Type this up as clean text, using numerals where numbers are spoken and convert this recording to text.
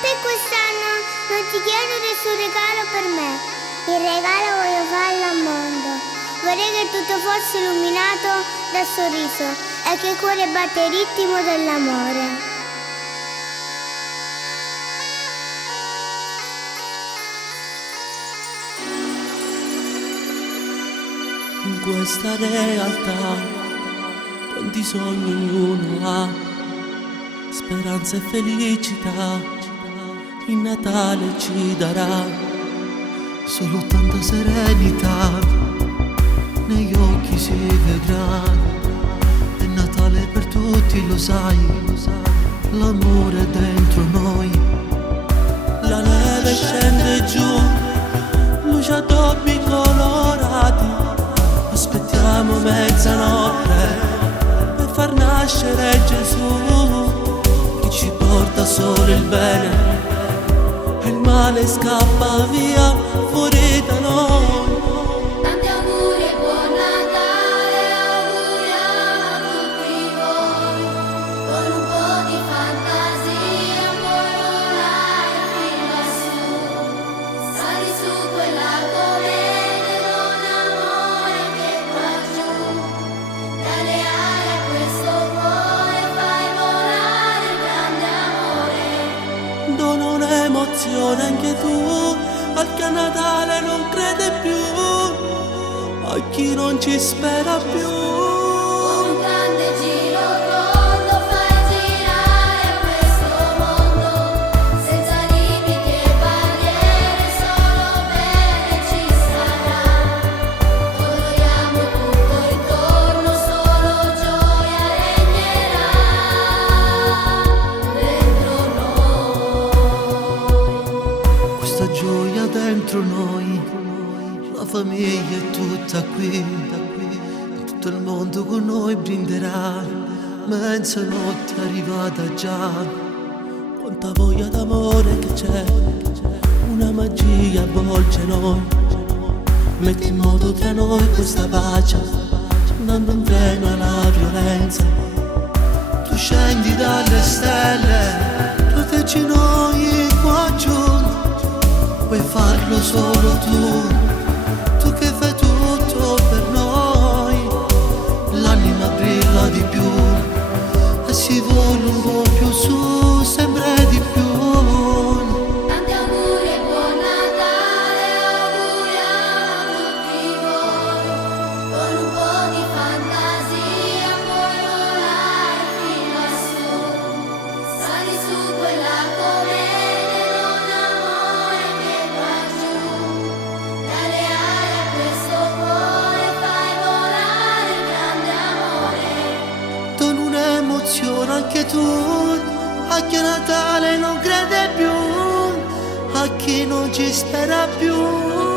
Per quest'anno non ti chiedo nessun regalo per me, il regalo voglio farlo al mondo. Vorrei che tutto fosse illuminato dal sorriso e che il cuore batte il ritmo dell'amore. In questa realtà tanti sogni ognuno ha, speranza e felicità il Natale ci darà. Solo tanta serenità negli occhi si vedrà. È Natale per tutti, lo sai, l'amore è dentro noi. La neve scende giù, luci addobbi colorati. Aspettiamo mezzanotte per far nascere Gesù, che ci porta solo il bene e il male scappa via fuori da noi. Tanti auguri e buon Natale, auguriamo a tutti voi, con un po' di fantasia puoi volare fin lassù, sali su quella cometa con amore che va giù, dalle ali a questo cuore fai volare il grande amore. Dona un'emozione anche tu al che a Natale non crede più, a chi non ci spera più. Con un grande giro tondo fai girare questo mondo, senza limiti e barriere, solo bene ci sarà. Coloriamo tutto intorno, solo gioia regnerà dentro noi. Questa gioia dentro noi, la famiglia è tutta qui, tutto il mondo con noi brinderà. Mezzanotte è arrivata già, quanta voglia d'amore che c'è, una magia avvolge noi. Metti in moto tra noi questa pace, dando un freno alla violenza. Tu scendi dalle stelle, proteggi noi qua giù. Puoi farlo solo tu che fai tutto per noi. L'anima brilla di più e si vola un po' più su, sempre di più. Tanti auguri e buon Natale, auguriamo a tutti voi, con un po' di fantasia puoi volare fin lassù, sali su quella cometa con amore che va giù, dalle ali a questo cuore fai volare il grande amore. Dona un'emozione anche tu a chi a Natale non crede più, a chi non ci spera più.